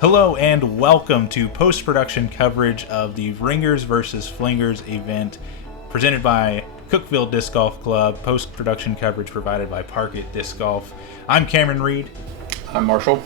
Hello and welcome to post-production coverage of the Ringers versus Flingers event presented by Cookeville Disc Golf Club, post-production coverage provided by Parkit Disc Golf. I'm Cameron Reed. I'm Marshall.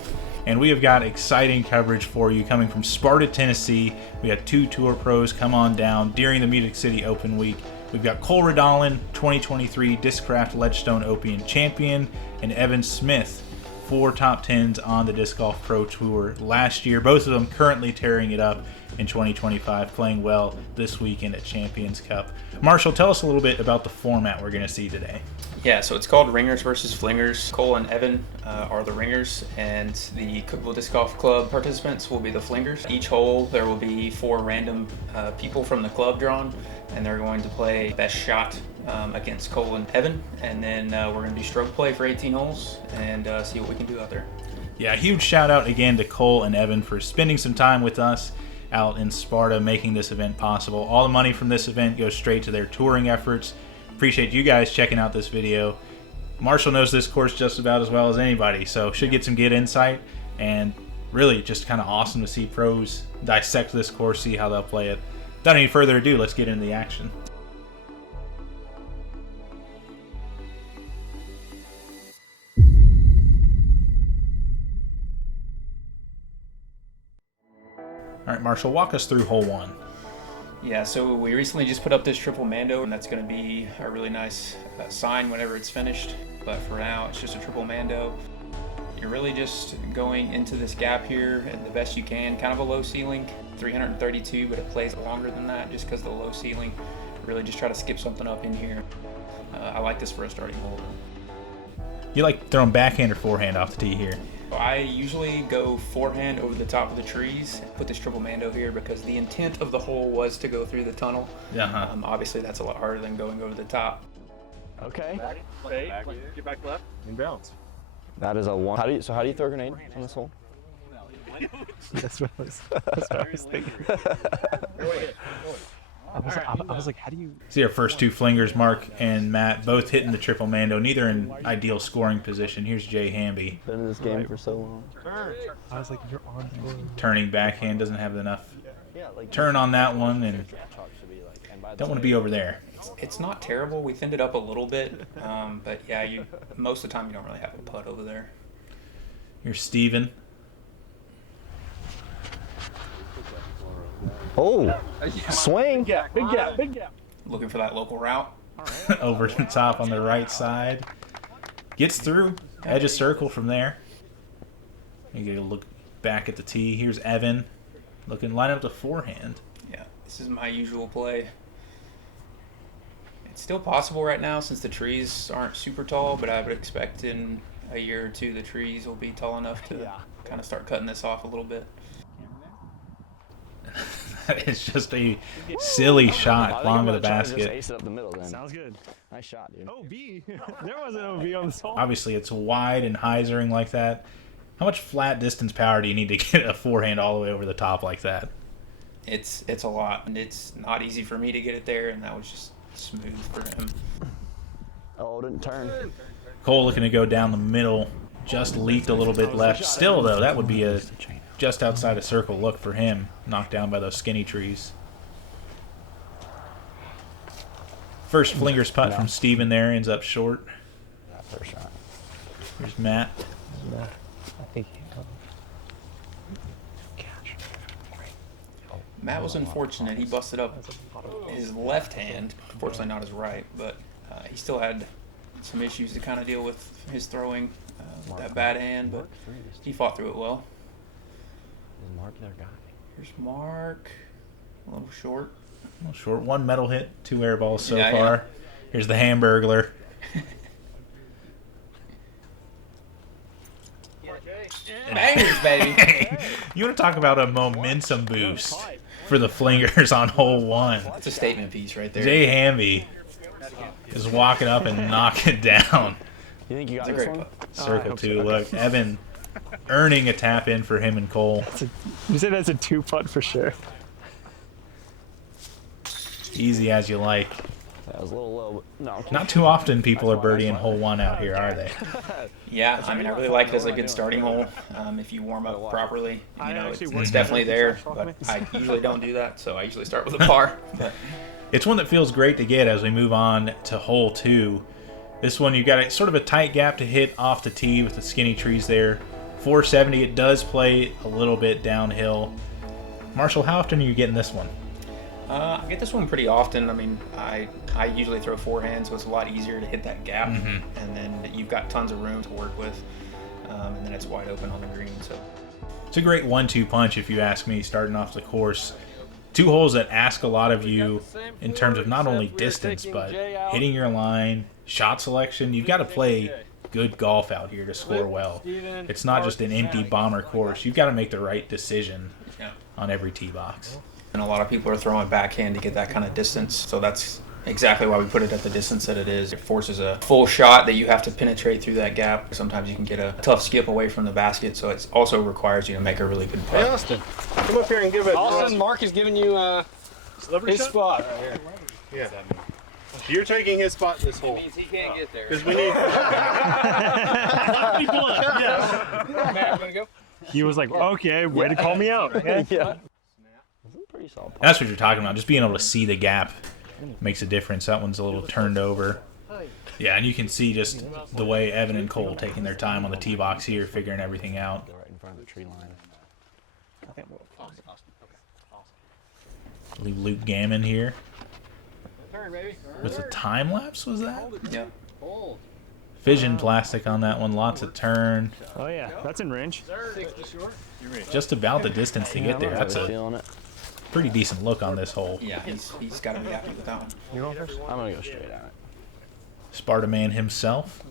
And we have got exciting coverage for you coming from Sparta, Tennessee. We had two tour pros come on down during the Music City Open Week. We've got Cole Redalen, 2023 Discraft Ledgestone Open champion, and Evan Smith, 4 top 10s on the Disc Golf Pro Tour last year. Both of them currently tearing it up in 2025, playing well this weekend at Champions Cup. Marshall, tell us a little bit about the format we're going to see today. Yeah, so it's called Ringers versus Flingers. Cole and Evan are the Ringers, and the Cookeville Disc Golf Club participants will be the Flingers. Each hole, there will be 4 random people from the club drawn, and they're going to play best shot against Cole and Evan, and then we're going to do stroke play for 18 holes and see what we can do out there. Yeah, huge shout out again to Cole and Evan for spending some time with us out in Sparta, making this event possible. All the money from this event goes straight to their touring efforts. Appreciate you guys checking out this video. Marshall knows this course just about as well as anybody, so should get some good insight, and really just kind of awesome to see pros dissect this course, see how they'll play it. Without any further ado, let's get into the action. All right, Marshall, walk us through hole 1. Yeah, so we recently just put up this triple mando, and that's going to be a really nice sign whenever it's finished. But for now, it's just a triple mando. You're really just going into this gap here at the best you can. Kind of a low ceiling, 332, but it plays longer than that just because of the low ceiling. Really just try to skip something up in here. I like this for a starting hole. You like throwing backhand or forehand off the tee here? I usually go forehand over the top of the trees, put this triple mando here because the intent of the hole was to go through the tunnel. Obviously, that's a lot harder than going over the top. Okay. Back, get back left. Inbounds. That is a 1. How do you throw a grenade on this hole? That's what I was thinking. I was like, how do you... See our first 2 Flingers, Mark and Matt, both hitting the triple mando, neither in ideal scoring position. Here's Jay Hamby. Been in this game for so long. I was like, you're on the board. Turning backhand, doesn't have enough turn on that one, and don't want to be over there. It's not terrible. We thinned it up a little bit, but yeah, most of the time you don't really have a putt over there. Here's Steven. Oh, swing. Big gap. Looking for that local route. Over the top on the right side. Gets through. Edge of circle from there. You get a look back at the tee. Here's Evan. Looking line up to forehand. Yeah, this is my usual play. It's still possible right now since the trees aren't super tall, but I would expect in a year or 2 the trees will be tall enough to kind of start cutting this off a little bit. It's just a silly shot long of the basket. Ace it up the middle, then. Sounds good. Nice shot, dude. OB. There was an OB on this hole. Obviously, it's wide and hyzering like that. How much flat distance power do you need to get a forehand all the way over the top like that? It's a lot, and it's not easy for me to get it there, and that was just smooth for him. Oh, didn't turn. Cole looking to go down the middle. Just leaked a little bit left. Still, though, that would be a just outside a circle look for him. Knocked down by those skinny trees. First Flingers putt from Steven there. Ends up short. First shot. Here's Matt. I think Matt was unfortunate. He busted up his left hand. Unfortunately, not his right, but he still had some issues to kind of deal with his throwing with that bad hand, but he fought through it well. Is Mark their guy? Here's Mark. A little short. A little short. 1 metal hit, 2 air balls so Yeah, far. yeah. Here's the Hamburglar. Bangers, baby. You want to talk about a momentum boost for the Flingers on hole 1. That's a statement piece right there. Jay Hamby is walking up and knocking down. You think you got It's a this great one? putt. Circle 2. Look, Evan earning a tap in for him and Cole. You said that's a 2 putt for sure. Easy as you like. That was a little low, but no. Not too often people are birdieing hole 1 out here, are they? Yeah, I mean, I really like it as a good starting hole. If you warm up properly, you know, it's definitely there. But I usually don't do that, so I usually start with a par. But It's one that feels great to get as we move on to hole 2. This one, you've got a sort of a tight gap to hit off the tee with the skinny trees there. 470, it does play a little bit downhill. Marshall, how often are you getting this one? I get this one pretty often. I mean, I usually throw forehand, so it's a lot easier to hit that gap. And then you've got tons of room to work with. And then it's wide open on the green. So It's a great 1-2 punch, if you ask me, starting off the course. 2 holes that ask a lot of you in terms of not only distance, but hitting your line, shot selection. You've got to play good golf out here to score well. It's not just an empty bomber course. You've got to make the right decision on every tee box. And a lot of people are throwing backhand to get that kind of distance. So that's exactly why we put it at the distance that it is. It forces a full shot that you have to penetrate through that gap. Sometimes you can get a tough skip away from the basket, so it also requires you to make a really good putt. Hey, Austin, come up here and give it. Austin, Mark is giving you his spot right here. Yeah. You're taking his spot in this hole. Means he can't get there. Because we need. Matt, I'm gonna go. He was like, okay, way to call me out. Okay? Yeah. Pretty solid. That's what you're talking about. Just being able to see the gap makes a difference. That one's a little turned over. Yeah, and you can see just the way Evan and Cole taking their time on the tee box here, figuring everything out. Right in front of the tree line. I believe Luke Gammon here. Turn, baby. With the time lapse, was that? Yeah. Fission plastic on that one, lots of turn. Oh yeah, that's in range. Just about the distance to get there. That's a Feeling it. pretty decent look on this hole. Yeah, he's got to be happy with that one. You going first? I'm gonna go straight at it. Sparta man himself.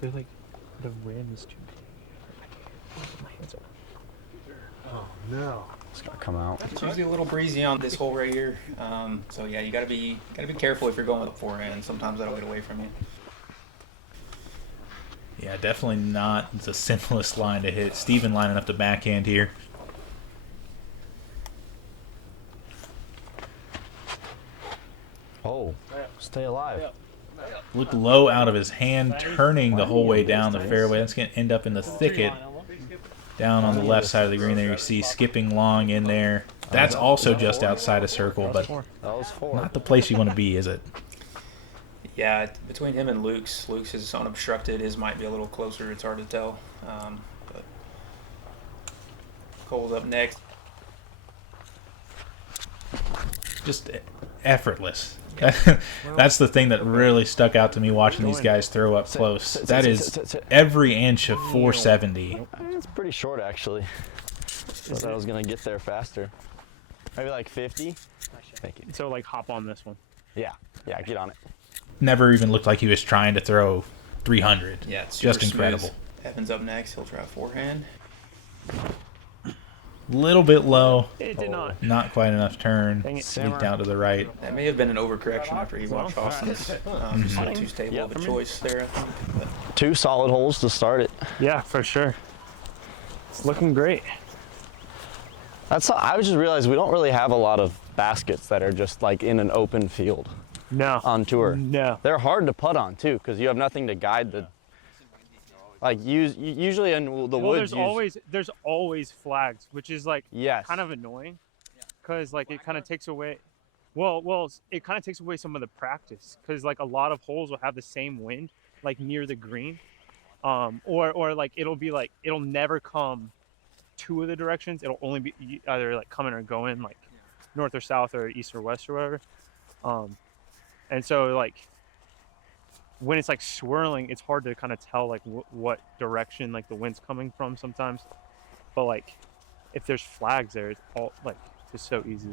They're like, the wind is too. Oh no. It's gotta come out. It's usually a little breezy on this hole right here. So yeah, you gotta be careful if you're going with forehand. Sometimes that'll get away from you. Yeah, definitely not the simplest line to hit. Steven lining up the backhand here. Oh, stay alive. Looked low out of his hand, turning the whole way down the fairway. That's going to end up in the thicket down on the left side of the green there. You see skipping long in there. That's also just outside a circle, but That was 4. not the place you want to be, is it? Yeah, between him and Luke's is unobstructed. His might be a little closer. It's hard to tell. But Cole's up next. Just effortless. That's the thing that really stuck out to me watching these guys throw up close. That is every inch of 470. It's pretty short, actually. Thought I was gonna get there faster. Maybe like 50. Thank you. So like hop on this one. Yeah, get on it. Never even looked like he was trying to throw 300. Yeah, it's super just incredible. smooth. Evans up next. He'll try forehand. Little bit low, It did not. not quite enough turn. Dang it. Sneaked out to the right. That may have been an overcorrection after he watched Austin's. Just not too stable of a choice there. I think. But 2 solid holes to start it. Yeah, for sure. It's looking great. I just realized we don't really have a lot of baskets that are just like in an open field No. on tour. No. They're hard to putt on too, because you have nothing to guide the. Like usually in the Well, woods. there's always flags, which is like Yes. kind of annoying, because like it kind of takes away. Well, it kind of takes away some of the practice, because like a lot of holes will have the same wind, like near the green, or like it'll never come 2 of the directions. It'll only be either like coming or going, like north or south or east or west or whatever. And so like when it's like swirling, it's hard to kind of tell like what direction like the wind's coming from sometimes. But like if there's flags there, it's all like just so easy.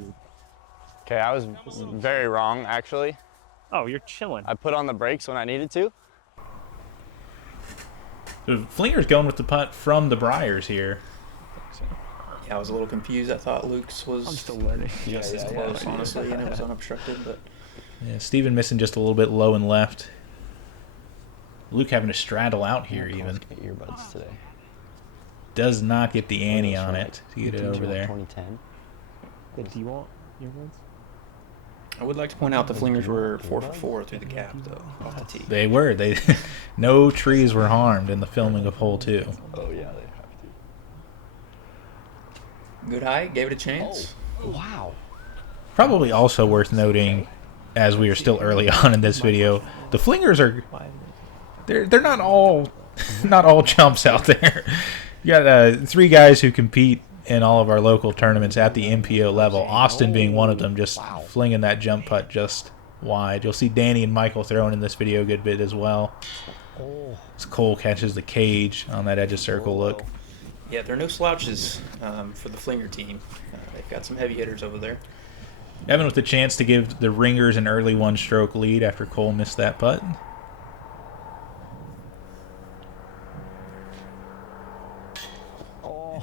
Okay, I was very wrong actually. Oh, you're chilling. I put on the brakes when I needed to. So Flingers going with the putt from the Briars here. yeah, I was a little confused. I thought Luke's was I'm still learning. just as close, honestly, and it was unobstructed. But Yeah, Steven missing just a little bit low and left. Luke having to straddle out here even. Get earbuds today. Does not get the ante on it to get it over there. 2010. Do you want earbuds? I would like to point out the Flingers were 4 for 4 through the gap, though, off the tee. They were. No trees were harmed in the filming of hole 2. Oh yeah, they have to. Good height, gave it a chance. Oh, wow. Probably also worth noting, as we are still early on in this video, the Flingers are they're not all chumps out there. You got 3 guys who compete in all of our local tournaments at the MPO level. Austin being one of them, just flinging that jump putt just wide. You'll see Danny and Michael throwing in this video a good bit as well. As Cole catches the cage on that edge of circle look. Yeah, there are no slouches for the Flinger team. They've got some heavy hitters over there. Evan with the chance to give the Ringers an early 1-stroke lead after Cole missed that putt.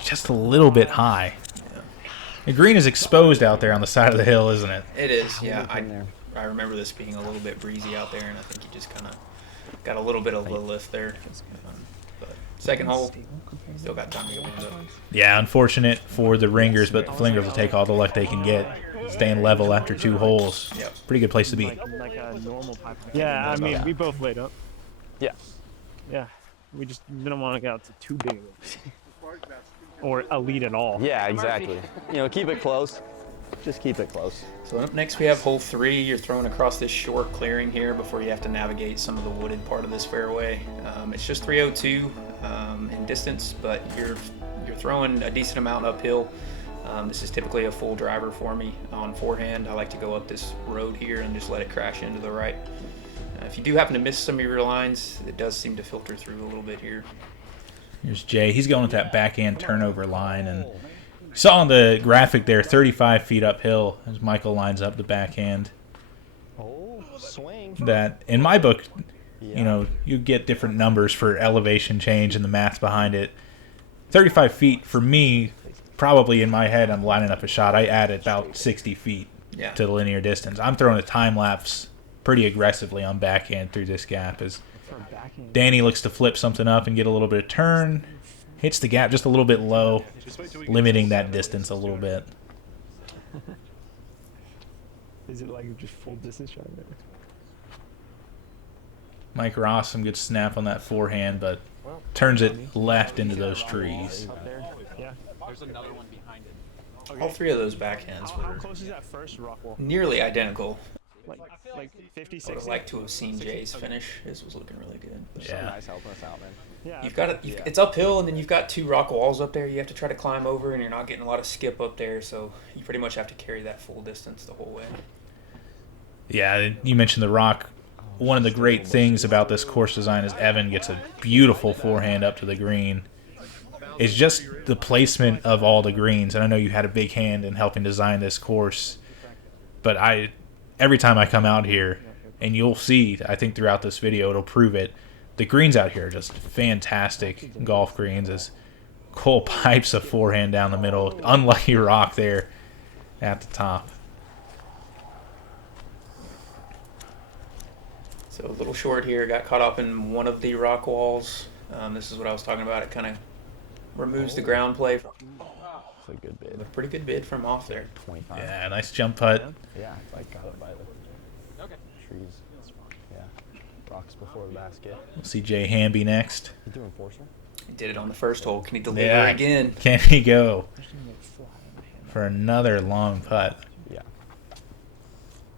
Just a little bit high. The green is exposed out there on the side of the hill, isn't it? It is, yeah. I remember this being a little bit breezy out there, and I think you just kind of got a little bit of a lift there. But second hole, still got time to go into it. Yeah, unfortunate for the Ringers, but the Flingers will take all the luck they can get. Staying level after 2 holes. Yep. Pretty good place to be. Like a normal pipe. Yeah, I mean, we both laid up. Yeah. Yeah, we just didn't want to get out to too big of it. Or a lead at all. Yeah, exactly. You know, keep it close. Just keep it close. So up next we have hole 3. You're throwing across this short clearing here before you have to navigate some of the wooded part of this fairway. It's just 302 in distance, but you're throwing a decent amount uphill. This is typically a full driver for me on forehand. I like to go up this road here and just let it crash into the right. If you do happen to miss some of your lines, it does seem to filter through a little bit here. Here's Jay. He's going with that backhand turnover line. And you saw on the graphic there, 35 feet uphill as Michael lines up the backhand. Oh, swing. That, in my book, you know, you get different numbers for elevation change and the math behind it. 35 feet, for me, probably in my head, I'm lining up a shot. I add about 60 feet to the linear distance. I'm throwing a time lapse pretty aggressively on backhand through this gap as Danny looks to flip something up and get a little bit of turn. Hits the gap just a little bit low, limiting that distance a little bit. Is it like just full distance shot there? Mike Ross, some good snap on that forehand, but turns it left into those trees. Yeah. There's another one behind it. All 3 of those backhands How were close is that first rock wall? nearly identical. Like 50, I would 60? have liked to have seen Jay's finish. His was looking really good. Yeah. Nice helping us out, man. Yeah. You've got it's uphill, and then you've got 2 rock walls up there you have to try to climb over, and you're not getting a lot of skip up there, so you pretty much have to carry that full distance the whole way. Yeah, you mentioned the rock. One of the great things about this course design is Evan gets a beautiful forehand up to the green. It's just the placement of all the greens, and I know you had a big hand in helping design this course, but every time I come out here, and you'll see, I think throughout this video, it'll prove it, the greens out here are just fantastic golf greens as Cole pipes a forehand down the middle. Unlucky rock there at the top. So a little short here, got caught up in one of the rock walls. This is what I was talking about. It kind of removes the ground play. It's a good bid. A pretty good bid from off there. 25. Yeah, nice jump putt. Yeah, I got it by the trees. Yeah. Rocks before the basket. We'll see Jay Hamby next. You doing Forcer? He did it on the first hole. Can he deliver Yeah. again? Can he go for another long putt? Yeah.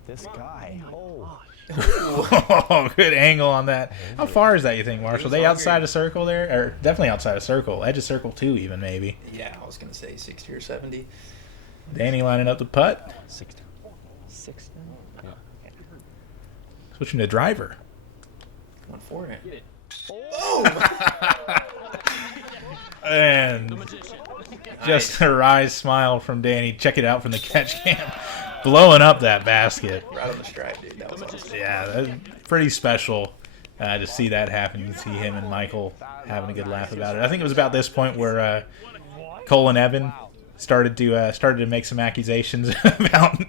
This guy. Oh. Oh, good angle on that. How far is that, you think, Marshall? They outside of circle there? Or definitely outside of circle. Edge of circle 2 even, maybe. Yeah, I was going to say 60 or 70. Danny lining up the putt. 60. 60? Yeah. Switching to driver. One forehand. And just a wry smile from Danny. Check it out from the catch cam. Blowing up that basket. Right on the stripe, dude. That was awesome. Yeah, that's pretty special to see that happen. You can see him and Michael having a good laugh about it. I think it was about this point where Cole and Evan started to make some accusations about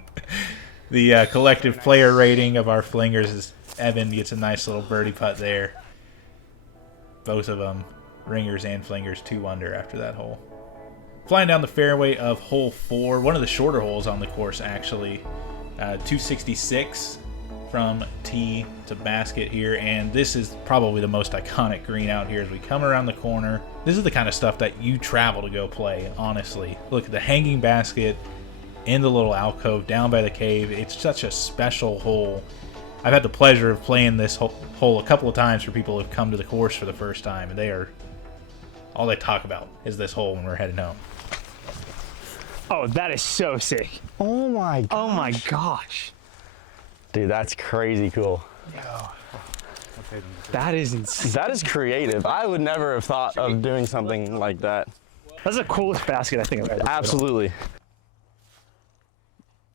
the collective player rating of our Flingers. As Evan gets a nice little birdie putt there. Both of them, Ringers and Flingers, 2 under after that hole. Flying down the fairway of hole 4, one of the shorter holes on the course, actually. 266 from tee to basket here, and this is probably the most iconic green out here as we come around the corner. This is the kind of stuff that you travel to go play, honestly. Look at the hanging basket in the little alcove down by the cave. It's such a special hole. I've had the pleasure of playing this hole a couple of times for people who have come to the course for the first time, and all they talk about is this hole when we're heading home. Oh, that is so sick. Oh my gosh. Oh my gosh. Dude, that's crazy cool. That is insane. That is creative. I would never have thought of doing something like that. That's the coolest basket I think I've ever put on. Absolutely.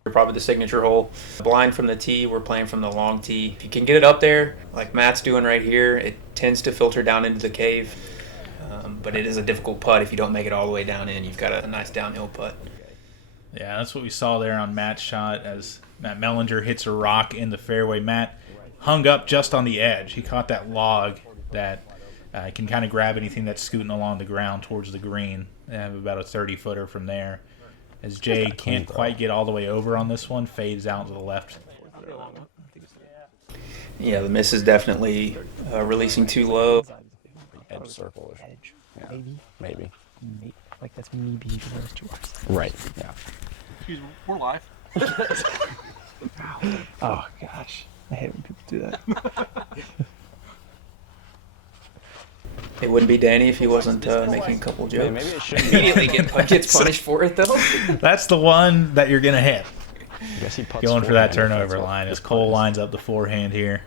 Probably the signature hole. Blind from the tee, we're playing from the long tee. If you can get it up there, like Matt's doing right here, it tends to filter down into the cave. But it is a difficult putt if you don't make it all the way down in. You've got a nice downhill putt. Yeah, that's what we saw there on Matt's shot as Matt Mellinger hits a rock in the fairway. Matt hung up just on the edge. He caught that log that can kind of grab anything that's scooting along the ground towards the green. They have about a 30-footer from there. As Jay can't quite get all the way over on this one, fades out to the left. Yeah, the miss is definitely releasing too low. Edge circle. Yeah, maybe. Like that's me being towards yours. Right, yeah. Excuse me, we're live. Oh gosh, I hate when people do that. It wouldn't be Danny if he wasn't making a couple jokes. Maybe it should be. Immediately gets punished for it, though. That's the one that you're going to hit. I guess he putts Going for that forehand, turnover that's what line as the Cole putt is. lines up the forehand here.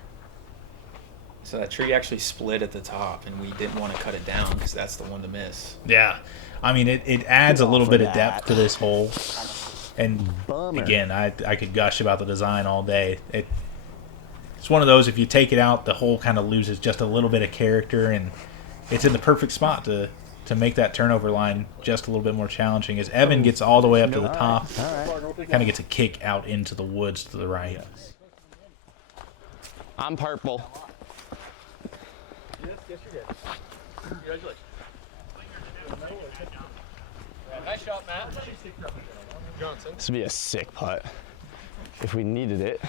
So that tree actually split at the top, and we didn't want to cut it down because that's the one to miss. Yeah. I mean, it adds a little bit of depth to this hole. And again, I could gush about the design all day. It's one of those, if you take it out, the hole kind of loses just a little bit of character, and it's in the perfect spot to make that turnover line just a little bit more challenging. As Evan gets all the way up to the top, kind of gets a kick out into the woods to the right. I'm purple. Yes, you're good. Congratulations. Nice shot, Matt. Johnson. This would be a sick putt if we needed it.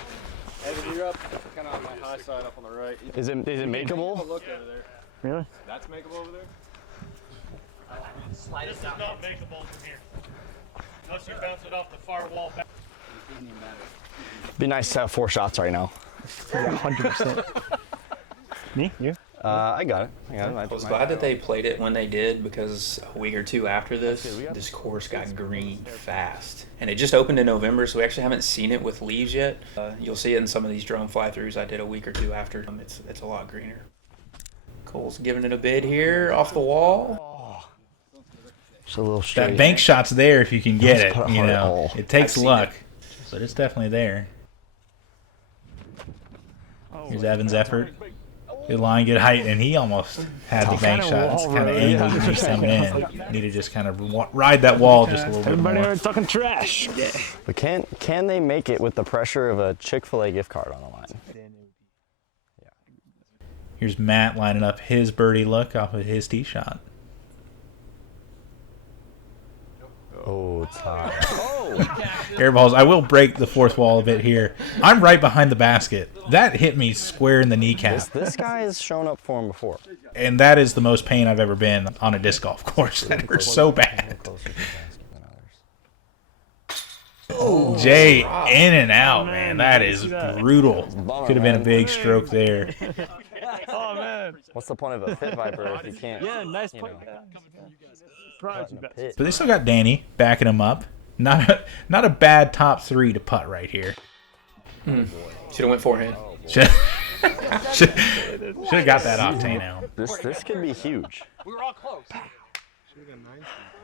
Evan, you're up kind of on my high side up on the right. Is it Have a makeable? look over there. Really? That's makeable over there? This is not makeable from here. Unless you bounce it off the far wall back. Be nice to have 4 shots right now. Yeah, 100%. Me? You? I got it. I was glad that they played it when they did, because a week or two after this course got green fast. And it just opened in November, so we actually haven't seen it with leaves yet. You'll see it in some of these drone fly-throughs I did a week or two after. It's a lot greener. Cole's giving it a bid here off the wall. Just a little straight. That bank shot's there if you can get it. put it You hard at know, all. it takes I've seen luck, but it's definitely there. Here's Evan's effort. Good line, good height, and he almost had the bank shot. It's kind of angled when he's coming in. Need to just kind of ride that wall just a little bit Everybody more. are talking trash. Yeah. But can they make it with the pressure of a Chick-fil-A gift card on the line? Here's Matt lining up his birdie look off of his tee shot. Oh, it's hot. Air balls. I will break the fourth wall a bit here. I'm right behind the basket. That hit me square in the kneecap. This guy has shown up for him before. And that is the most pain I've ever been on a disc golf course. That hurts so bad. Jay in and out, man. That is brutal. Could have been a big stroke there. Oh man. What's the point of a pit viper if you can't? Yeah, nice you point. know, Surprise you, cut in a bet. pit? But they still got Danny backing him up. Not a bad top 3 to putt right here. Should have went forehand. Should have got that octane out. This could be huge. We were all close.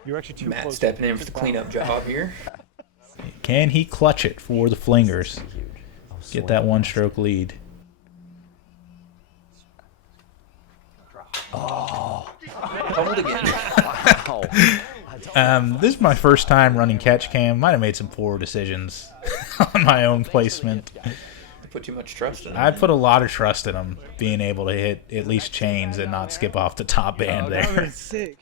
You're actually too Matt close. stepping in for the cleanup job here. Can he clutch it for the Flingers? Get that 1-stroke lead. Hold again. This is my first time running catch cam. Might have made some poor decisions on my own placement. Put too much trust in him. I put a lot of trust in him being able to hit at least chains and not skip off the top band That there. was sick.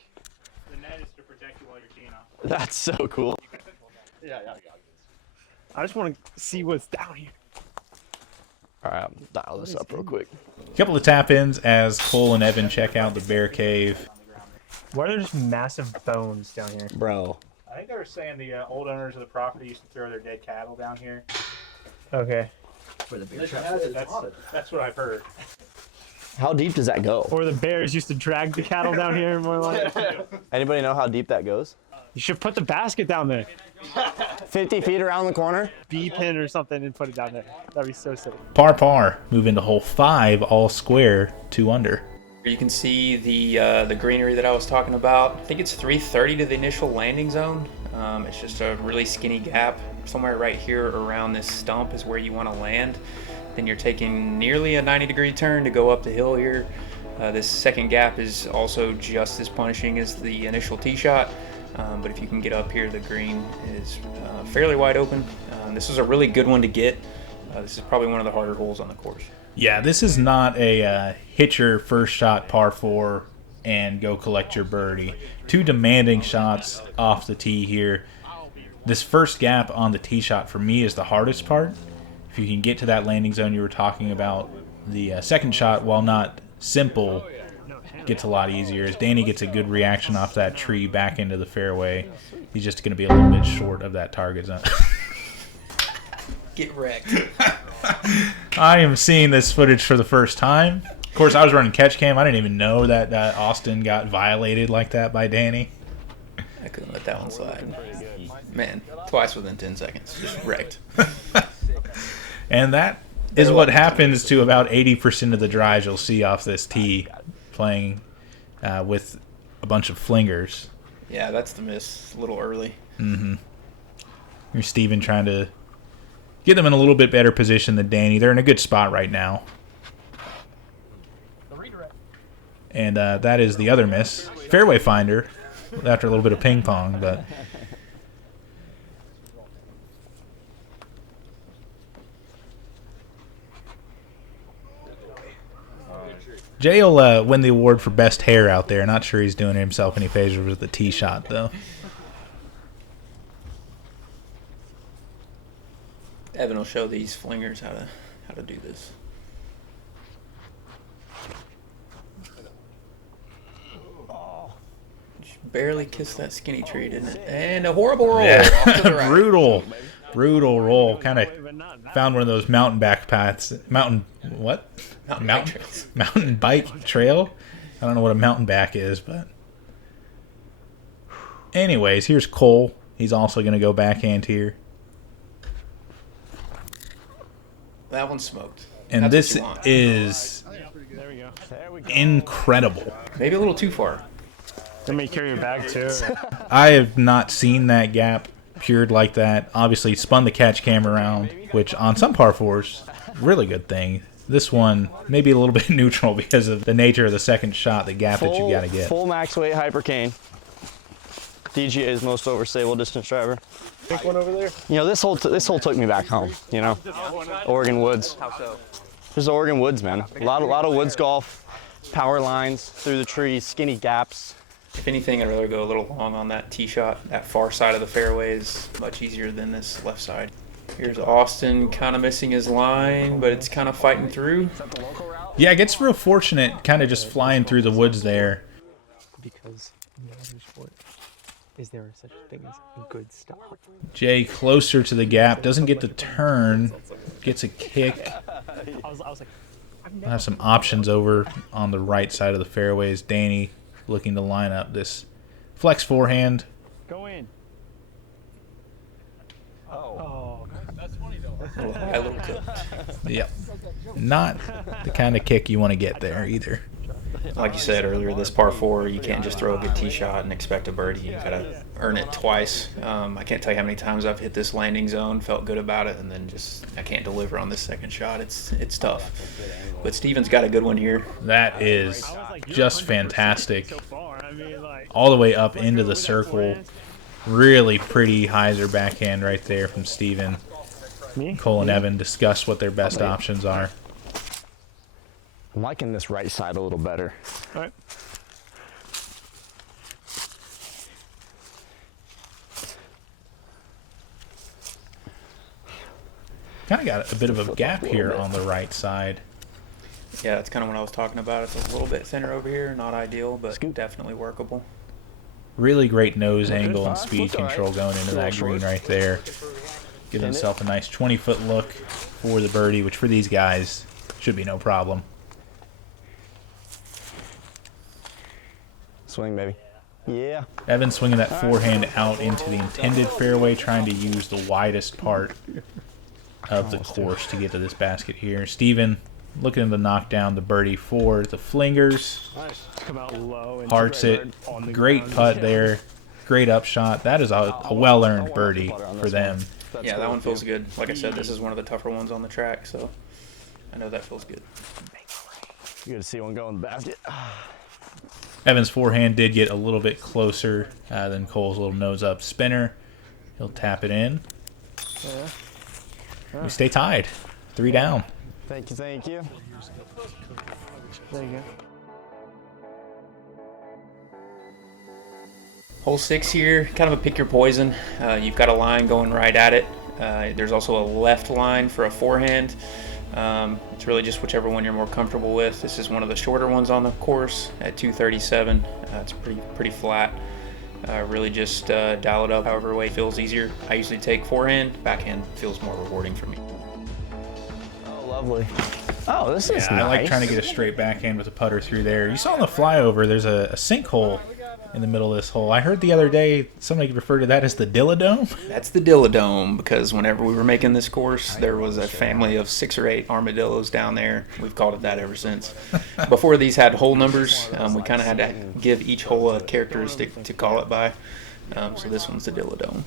The net is to protect you while you're teeing off. That's so cool. I just want to see what's down here. All right, I'll dial this up real quick. A couple of tap-ins as Cole and Evan check out the bear cave. Why are there just massive bones down here? Bro. I think they were saying the old owners of the property used to throw their dead cattle down here. Okay. That's what I've heard. How deep does that go? Or the bears used to drag the cattle down here more like. Anybody know how deep that goes? You should put the basket down there. 50 feet around the corner? B-pin or something and put it down there. That'd be so sick. Par. Move into hole 5, all square, 2 under. You can see the greenery that I was talking about. I think it's 330 to the initial landing zone. It's just a really skinny gap. Somewhere right here around this stump is where you want to land. Then you're taking nearly a 90-degree turn to go up the hill here. This second gap is also just as punishing as the initial tee shot. But if you can get up here, the green is fairly wide open. This is a really good one to get. This is probably one of the harder holes on the course. Yeah, this is not a hit your first shot par 4 and go collect your birdie. 2 demanding shots off the tee here. This first gap on the tee shot for me is the hardest part. If you can get to that landing zone you were talking about, the second shot, while not simple, gets a lot easier. As Danny gets a good reaction off that tree back into the fairway, he's just going to be a little bit short of that target zone. Get wrecked. I am seeing this footage for the first time. Of course, I was running catch cam. I didn't even know that Austin got violated like that by Danny. I couldn't let that one slide. Man, twice within 10 seconds. Just wrecked. And that is what happens to about 80% of the drives you'll see off this tee playing with a bunch of flingers. Yeah, that's the miss. A little early. Mm-hmm. Here's Steven trying to get them in a little bit better position than Danny. They're in a good spot right now. And that is the other miss. Fairway finder after a little bit of ping pong, but Jay will win the award for best hair out there. Not sure he's doing himself any favors with the tee shot, though. Evan will show these flingers how to do this. Just barely kissed that skinny tree, didn't it? And a horrible roll. Off to the right. Brutal roll. Kind of found one of those mountain bike paths. Mountain bike trail. I don't know what a mountain back is, but anyways, here's Cole. He's also going to go backhand here. That one smoked. And That's this is incredible. Maybe a little too far. Let me carry your bag too. I have not seen that gap pured like that. Obviously, spun the catch cam around, which on some par 4s, really good thing. This one, maybe a little bit neutral because of the nature of the second shot, the gap that you got to get. Full max weight hypercane. DGA's most overstable distance driver. Pink one over there? You know, this hole took me back home, you know. Oregon Woods. How so? There's the Oregon Woods, man. A lot of woods golf, power lines through the trees, skinny gaps. If anything, I'd rather go a little long on that tee shot. That far side of the fairway is much easier than this left side. Here's Austin kind of missing his line, but it's kind of fighting through. Yeah, it gets real fortunate kind of just flying through the woods there. Because in the other sport, is there such a thing as a good stop? Jay closer to the gap, doesn't get the turn, gets a kick. I was like, We'll have some options over on the right side of the fairways. Danny looking to line up this flex forehand. go in. A little cooked. Yep. Not the kind of kick you want to get there either. Like you said earlier, this par 4, you can't just throw a good tee shot and expect a birdie. You gotta earn it twice. I can't tell you how many times I've hit this landing zone, felt good about it, and then just I can't deliver on this second shot. It's tough. But Steven's got a good one here. That is just fantastic. So far, I mean, like, All the way up into the circle. Really pretty hyzer backhand right there from Steven. me? Cole and Evan discuss what their best options are. I'm liking this right side a little better. All right. Kind of got a bit of a gap here on the right side. Yeah, that's kind of what I was talking about. It's a little bit thinner over here. Not ideal, but definitely workable. Really great nose angle and speed control going into that green right there. Gives himself a nice 20-foot look for the birdie, which for these guys should be no problem. Swing, baby. Yeah. Evan swinging that forehand out into the intended fairway, trying to use the widest part of the course to get to this basket here. Steven looking to knock down the birdie for the Flingers. Nice. Come out low and Hearts it. Great putt there. Great upshot. That is a well-earned birdie for them. Yeah, that one feels good. Like I said, this is one of the tougher ones on the track, so I know that feels good. You gotta see one go in the basket. Evan's forehand did get a little bit closer than Cole's little nose-up spinner. He'll tap it in. We stay tied. 3 down. Thank you, thank you. There you go. Hole 6 here, kind of a pick your poison. You've got a line going right at it. There's also a left line for a forehand. It's really just whichever one you're more comfortable with. This is one of the shorter ones on the course at 237. It's pretty flat. Really just dial it up however way feels easier. I usually take forehand. Backhand feels more rewarding for me. Oh, lovely. Oh, this is nice. I like trying to get a straight backhand with a putter through there. You saw on the flyover, there's a sinkhole in the middle of this hole. I heard the other day somebody referred to that as the Dilladome. That's the Dilladome, because whenever we were making this course, there was a family of 6 or 8 armadillos down there. We've called it that ever since. Before these had hole numbers, we kind of had to give each hole a characteristic to call it by. So this one's the Dilladome.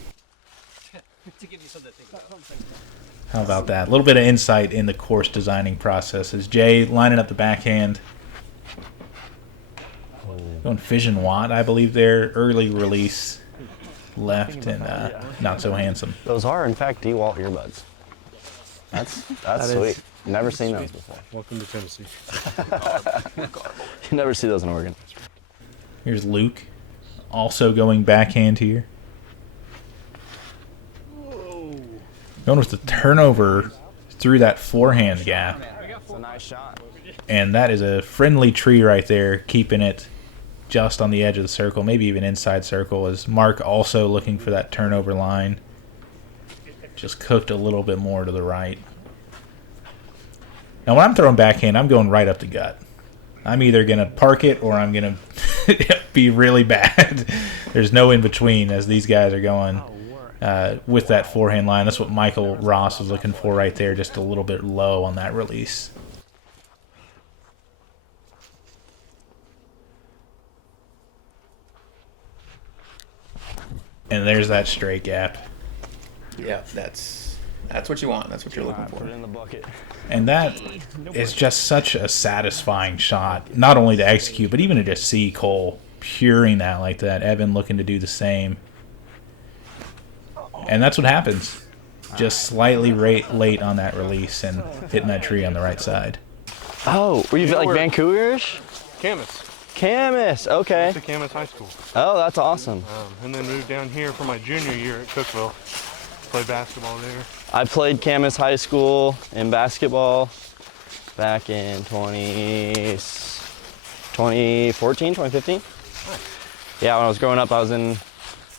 How about that? A little bit of insight in the course designing process. As Jay lining up the backhand. Going Fission Watt, I believe there. Early release left and not so handsome. Those are, in fact, DeWalt earbuds. That's sweet. Never seen those before. Welcome to Tennessee. You never see those in Oregon. Here's Luke, also going backhand here. Going with the turnover through that forehand gap. It's a nice shot. And that is a friendly tree right there, keeping it just on the edge of the circle, maybe even inside circle, as Mark also looking for that turnover line. Just cooked a little bit more to the right. Now when I'm throwing backhand, I'm going right up the gut. I'm either going to park it or I'm going to be really bad. There's no in between as these guys are going with that forehand line. That's what Michael Ross was looking for right there, just a little bit low on that release. And there's that straight gap. Yeah, that's what you want. That's what you're looking for. Put it in the bucket. And that is just such a satisfying shot, not only to execute, but even to just see Cole puring that like that. Evan looking to do the same. And that's what happens. Just slightly late on that release and hitting that tree on the right side. Oh, were you like Vancouver-ish? Camas. Camas, okay. To Camas High School. Oh, that's awesome. And then moved down here for my junior year at Cookeville. Played basketball there. I played Camas High School in basketball back in 2014, 2015. Nice. Yeah, when I was growing up, I was in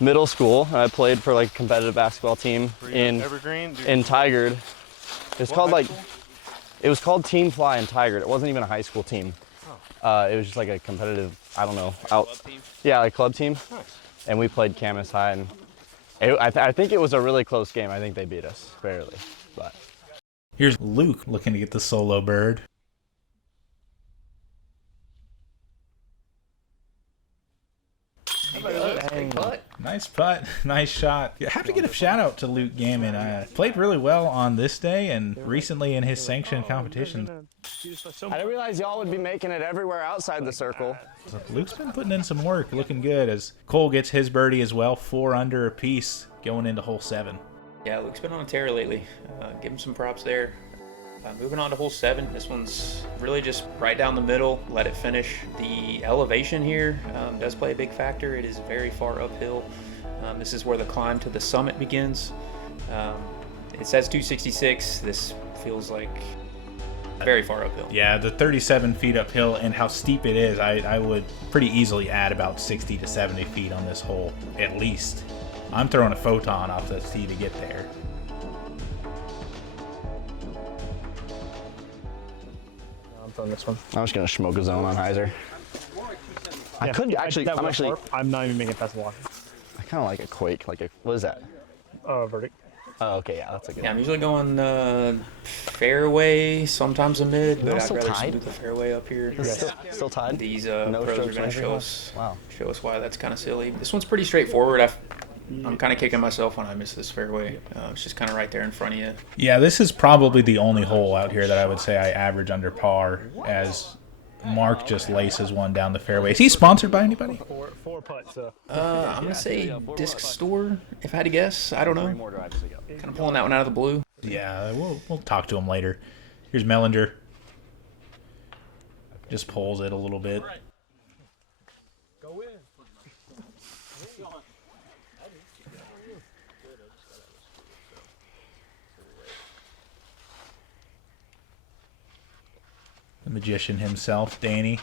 middle school, and I played for like a competitive basketball team in Tigard. It's called like, it was called Team Fly in Tigard. It wasn't even a high school team. It was just like a competitive, I don't know, yeah, like club team. Nice. And we played Camas High, and I think it was a really close game. I think they beat us barely, but. Here's Luke looking to get the solo bird. Nice putt, nice shot. I have to give a shout out to Luke Gammon. Played really well on this day and recently in his sanctioned competition. I didn't realize y'all would be making it everywhere outside the circle. So Luke's been putting in some work, looking good as Cole gets his birdie as well, 4 under apiece going into hole 7. Yeah, Luke's been on a tear lately. Give him some props there. Moving on to hole 7, this one's really just right down the middle, let it finish. The elevation here does play a big factor. It is very far uphill. This is where the climb to the summit begins. It says 266. This feels like very far uphill. Yeah, the 37 feet uphill and how steep it is, I would pretty easily add about 60 to 70 feet on this hole, at least. I'm throwing a photon off the tee to get there. I'm throwing this one. I'm just gonna smoke a zone on Heiser. I could actually. I'm not even making it past the water. I kind of like a quake. Like a what is that? Verdict. Oh, okay, yeah, that's a good. Yeah, I'm usually going fairway, sometimes a mid, but I'd still rather tied? smooth the fairway up here. Still tied. These No pros are strokes going to measured? show Wow. us why that's kind of silly. This one's pretty straightforward. I'm kind of kicking myself when I miss this fairway. It's just kind of right there in front of you. Yeah, this is probably the only hole out here that I would say I average under par, as Mark just laces one down the fairway. Is he sponsored by anybody? Four putts. I'm going to say Disc Store, if I had to guess. I don't know. Kind of pulling that one out of the blue. Yeah, we'll talk to him later. Here's Mellinger. Just pulls it a little bit. Go in. The magician himself, Danny.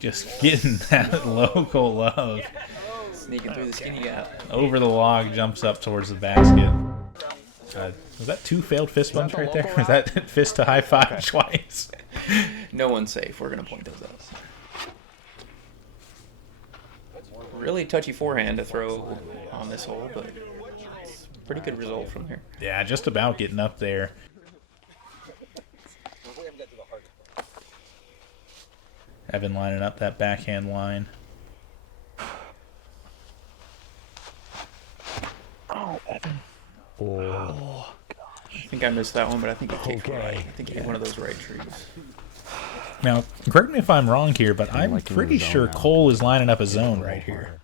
Just getting that local love. Sneaking through the skinny gap. Over the log, jumps up towards the basket. Was that two failed fist bumps right there? Was that fist to high five twice? No one's safe. We're going to point those out. Really touchy forehand to throw on this hole, but it's a pretty good result from here. Yeah, just about getting up there. Evan lining up that backhand line. Oh, Evan. Oh. I think I missed that one, but I think he kicked right. I think he hit one of those right trees. Now, correct me if I'm wrong here, but I'm pretty sure Cole is lining up a zone right here.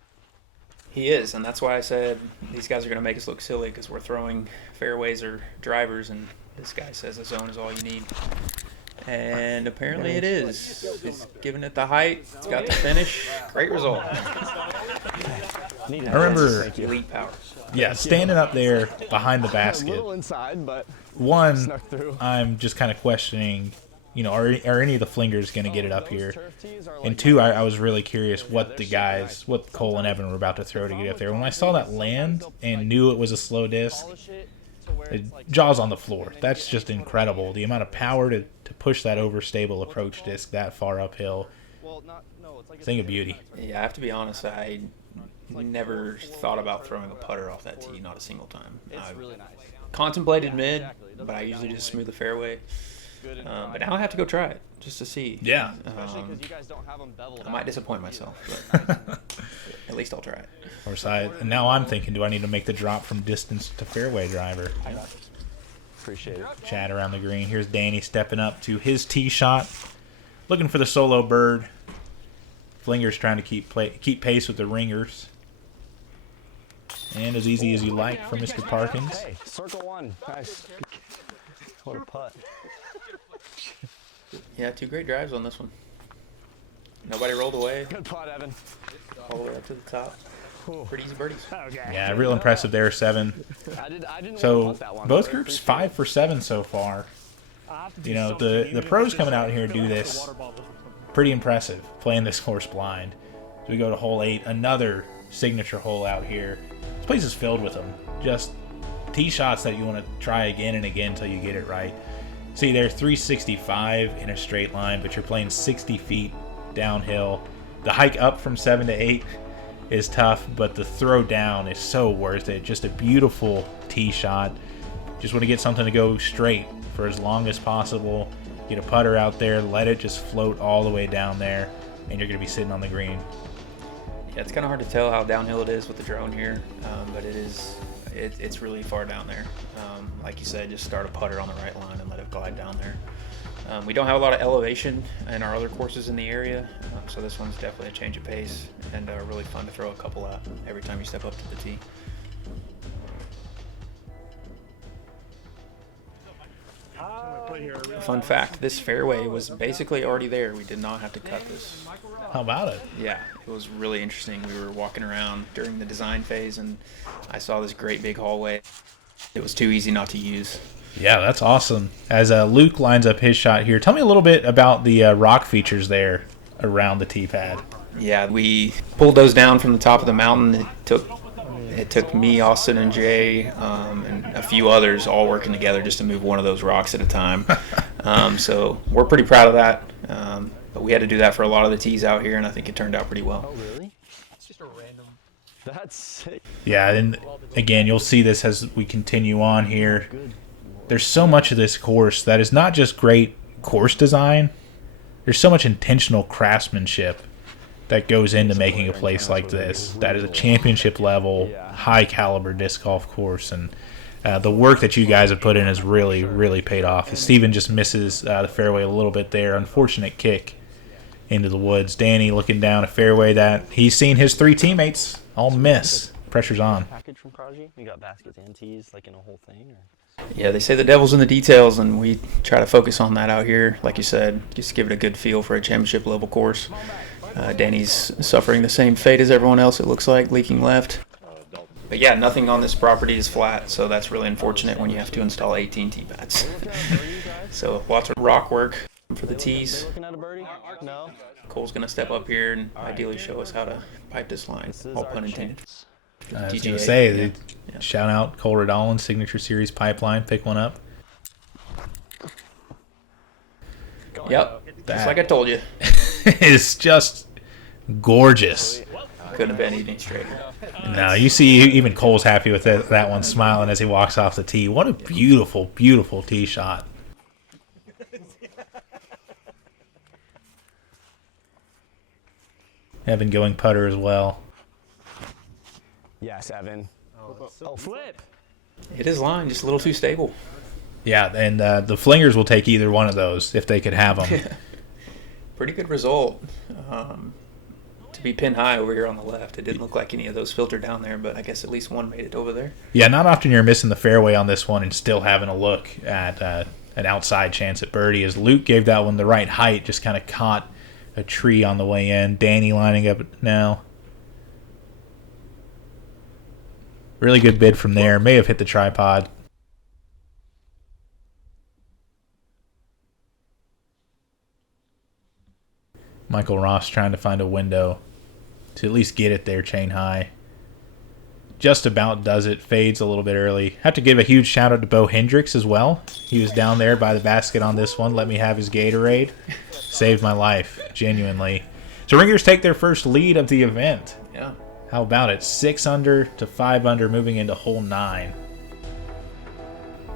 He is, and that's why I said these guys are going to make us look silly because we're throwing fairways or drivers, and this guy says a zone is all you need. And apparently it is. He's giving it the height. It's got the finish. Great result. I remember, Elite power. yeah, standing up there behind the A basket. little inside, but One, snuck through. I'm just kind of questioning, are any of the Flingers going to get it up here? And two, I was really curious what Cole and Evan were about to throw to get up there. When I saw that land and knew it was a slow disc, jaws on the floor. That's just incredible. The amount of power to push that overstable approach disc that far uphill. Thing of beauty. Yeah, I have to be honest. I never thought about throwing a putter off that tee, not a single time. I contemplated mid, but I usually just smooth the fairway. But now I have to go try it just to see. Yeah. I might disappoint myself, but at least I'll try it. And now I'm thinking, do I need to make the drop from distance to fairway driver? Appreciate it. Chat around the green. Here's Danny stepping up to his tee shot, looking for the solo bird. Flingers trying to keep pace with the ringers. And as easy as you like for Mr. Parkins. Hey, circle one. Nice. What a putt. Yeah, two great drives on this one. Nobody rolled away. Good putt, Evan. All the way up to the top. Pretty easy birdies. Yeah, real impressive there, 7. I didn't So want to putt that one, both but groups appreciate 5 for 7 so far. The pros coming out here do this pretty impressive, playing this course blind. So we go to hole 8, another signature hole out here. This place is filled with them. Just tee shots that you want to try again and again until you get it right. See, they're 365 in a straight line, but you're playing 60 feet downhill. The hike up from 7 to 8 is tough, but the throw down is so worth it. Just a beautiful tee shot. Just want to get something to go straight for as long as possible. Get a putter out there, let it just float all the way down there, and you're going to be sitting on the green. Yeah, it's kind of hard to tell how downhill it is with the drone here, but it's really far down there. Like you said, just start a putter on the right line and let it glide down there. We don't have a lot of elevation in our other courses in the area, so this one's definitely a change of pace and really fun to throw a couple out every time you step up to the tee. Fun fact, this fairway was basically already there. We did not have to cut this. How about it? Yeah, it was really interesting. We were walking around during the design phase and I saw this great big hallway. it was too easy not to use. Yeah, that's awesome. As Luke lines up his shot here, tell me a little bit about the rock features there around the tee pad. Yeah, we pulled those down from the top of the mountain. It took me, Austin, and Jay, and a few others all working together just to move one of those rocks at a time. So we're pretty proud of that. But we had to do that for a lot of the tees out here, and I think it turned out pretty well. Oh, really? It's just a random. That's sick. Yeah, and again, you'll see this as we continue on here. There's so much of this course that is not just great course design. There's so much intentional craftsmanship that goes into making a place like this. That is a championship level, high caliber disc golf course, and the work that you guys have put in has really, really paid off. Steven just misses the fairway a little bit there. Unfortunate kick into the woods. Danny looking down a fairway that he's seen his 3 teammates all miss. Pressure's on. Package from Prodigy? You got baskets and tees like in a whole thing? Or? Yeah, they say the devil's in the details, and we try to focus on that out here. Like you said, just give it a good feel for a championship level course. Danny's suffering the same fate as everyone else, it looks like, leaking left. But yeah, nothing on this property is flat, so that's really unfortunate when you have to install 18 tee pads. So lots of rock work for the tees. Looking at a birdie? No. Cole's going to step up here and ideally show us how to pipe this line, all pun intended. I was going to say, shout out Cole Redalen, Signature Series Pipeline. Pick one up. Yep, just like I told you. It's just gorgeous. Couldn't have been any straighter. No, you see even Cole's happy with that one, smiling as he walks off the tee. What a beautiful, beautiful tee shot. Evan going putter as well. Yes, Evan. Oh, flip. It is line, just a little too stable. Yeah, and the Flingers will take either one of those if they could have them. Pretty good result. To be pin high over here on the left. It didn't look like any of those filtered down there, but I guess at least one made it over there. Yeah, not often you're missing the fairway on this one and still having a look at an outside chance at birdie. As Luke gave that one the right height, just kind of caught a tree on the way in. Danny lining up now. Really good bid from there. May have hit the tripod. Michael Ross trying to find a window to at least get it there chain high. Just about does it. Fades a little bit early. Have to give a huge shout out to Bo Hendricks as well. He was down there by the basket on this one. Let me have his Gatorade. Saved my life, genuinely. So Ringers take their first lead of the event. Yeah. How about it? 6 under to 5 under moving into hole 9.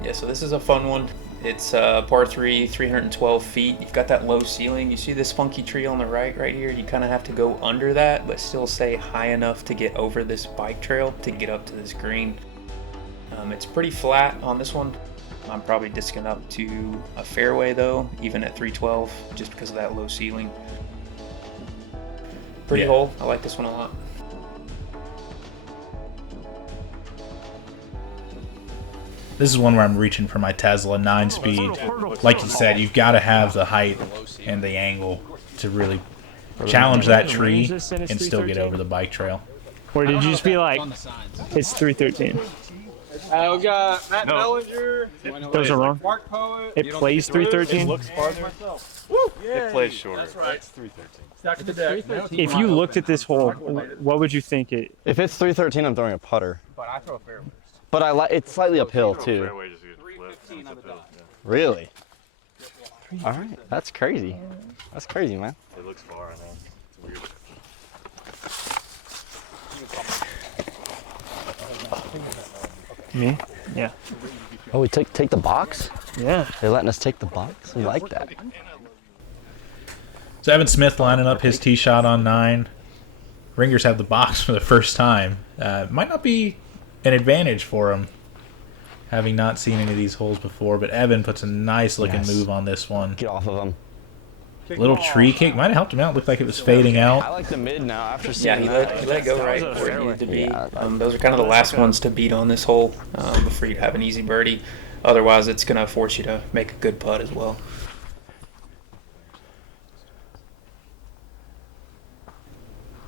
Yeah, so this is a fun one. It's par 3, 312 feet. You've got that low ceiling. You see this funky tree on the right here? You kind of have to go under that, but still stay high enough to get over this bike trail to get up to this green. It's pretty flat on this one. I'm probably discing up to a fairway, though, even at 312, just because of that low ceiling. Pretty hole. I like this one a lot. This is one where I'm reaching for my Tesla 9-speed. Like you said, you've got to have the height and the angle to really challenge that tree and still get over the bike trail. Or did you just be like, it's 313? We got Matt Bellinger. Those are wrong. Mark Poet. It plays 313? It plays shorter. That's right. It's 313. Stack of the deck. If you looked at this hole, what would you think it? If it's 313, I'm throwing a putter. But I throw a fairway. But it's slightly uphill too. Fairway just gets flipped. It's uphill, yeah. Really? All right, that's crazy. That's crazy, man. It looks far, I know. It's weird. Me? Yeah. Oh, we take the box? Yeah. They're letting us take the box? We like that. So Evan Smith lining up his tee shot on 9. Ringers have the box for the first time. Might not be an advantage for him, having not seen any of these holes before, but Evan puts a nice looking move on this one. Get off of them. Little tree kick might have helped him out. Looked like it was fading I out. like the mid now after Yeah, seeing he that. let it go right where it needed to be. Yeah, Those are kind of the last ones to beat on this hole before you'd have an easy birdie. Otherwise, it's going to force you to make a good putt as well.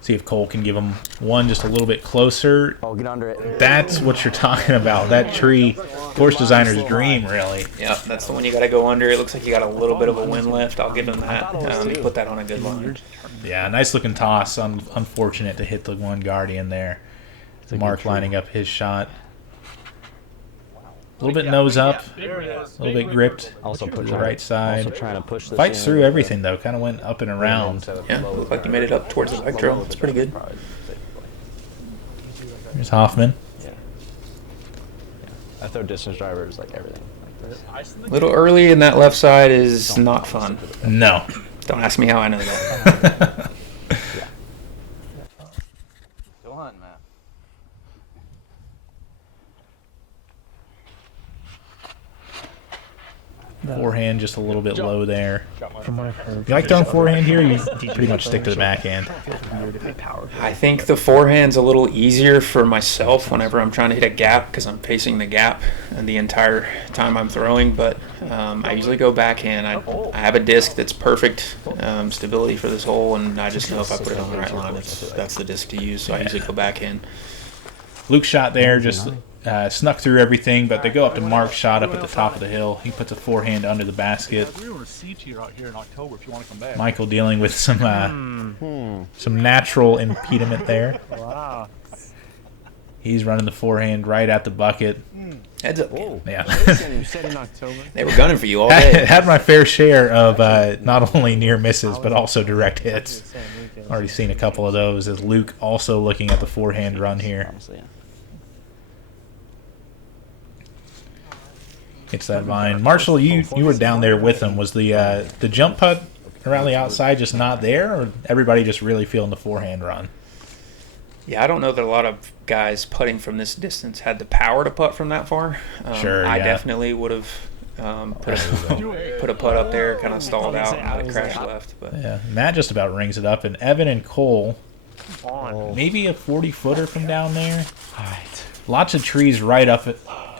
See if Cole can give him one just a little bit closer. Oh, get under it. That's what you're talking about. That tree, course designer's dream, really. Yeah, that's the one you got to go under. It looks like you got a little bit of a wind lift. I'll give him that. He put that on a good line. Yeah, nice looking toss. Unfortunate to hit the one Guardian there. Mark lining up his shot. A little bit nose up, a little bit gripped. Also to the right side. Also trying to push this Fights in. through everything though. Kind of went up and around. Yeah, looked like you made it up towards the bike trail. It's pretty good. Here's Hoffman. Yeah. I throw distance drivers like everything. A little early in that left side is not fun. No. Don't ask me how I know that. Go on, Matt. Forehand just a little bit low there. From what I've heard, You like throwing forehand here? Or you pretty much stick to the backhand. I think the forehand's a little easier for myself whenever I'm trying to hit a gap because I'm pacing the gap the entire time I'm throwing. But I usually go backhand. I have a disc that's perfect stability for this hole, and I just know if I put it on the right line, that's the disc to use. So I usually go backhand. Luke's shot there just snuck through everything, but they go up to Mark's shot up at the top of the hill. He puts a forehand under the basket. We were a siege here out here in October if you want to come back. Michael dealing with some natural impediment there. Wow. He's running the forehand right at the bucket. Heads up. Yeah. You said in October. They were gunning for you all day. Had my fair share of not only near misses, but also direct hits. Already seen a couple of those as Luke also looking at the forehand run here. Honestly, yeah. Gets that vine. Marshall, you were down there with him. Was the jump putt around the outside just not there, or everybody just really feeling the forehand run? Yeah, I don't know that a lot of guys putting from this distance had the power to putt from that far. Sure, I yeah. definitely would have put a putt up there, kind of stalled out, and let it crash left. But Yeah, Matt just about rings it up, and Evan and Cole, On. maybe a 40-footer from down there. all right. Lots of trees right up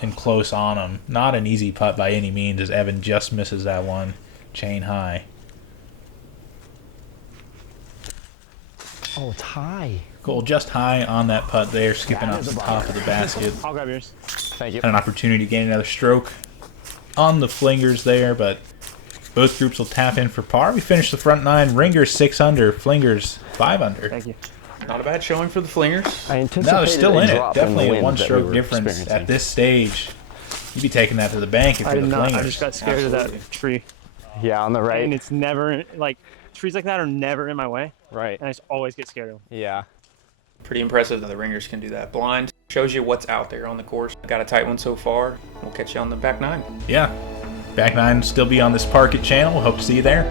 and close on them. Not an easy putt by any means, as Evan just misses that one chain high. Oh, it's high. Cole just high on that putt there, skipping off the top of the basket. I'll grab yours. Thank you. Had an opportunity to gain another stroke on the Flingers there, but both groups will tap in for par. We finished the front nine. Ringers 6 under, Flingers 5 under. Thank you. not a bad showing for the Flingers. I No, anticipated still a in it. drop Definitely the a wind that we one-stroke were difference at experiencing. this stage. You'd be taking that to the bank if I you're did the not. I Flingers. just got scared of Absolutely. that tree. Yeah, on the right. And it's never, like, trees like that are never in my way. Right. And I just always get scared of them. Yeah. Pretty impressive that the Ringers can do that. Blind shows you what's out there on the course. Got a tight one so far. We'll catch you on the back nine. Yeah. Back nine still be on this Parkit channel. We'll hope to see you there.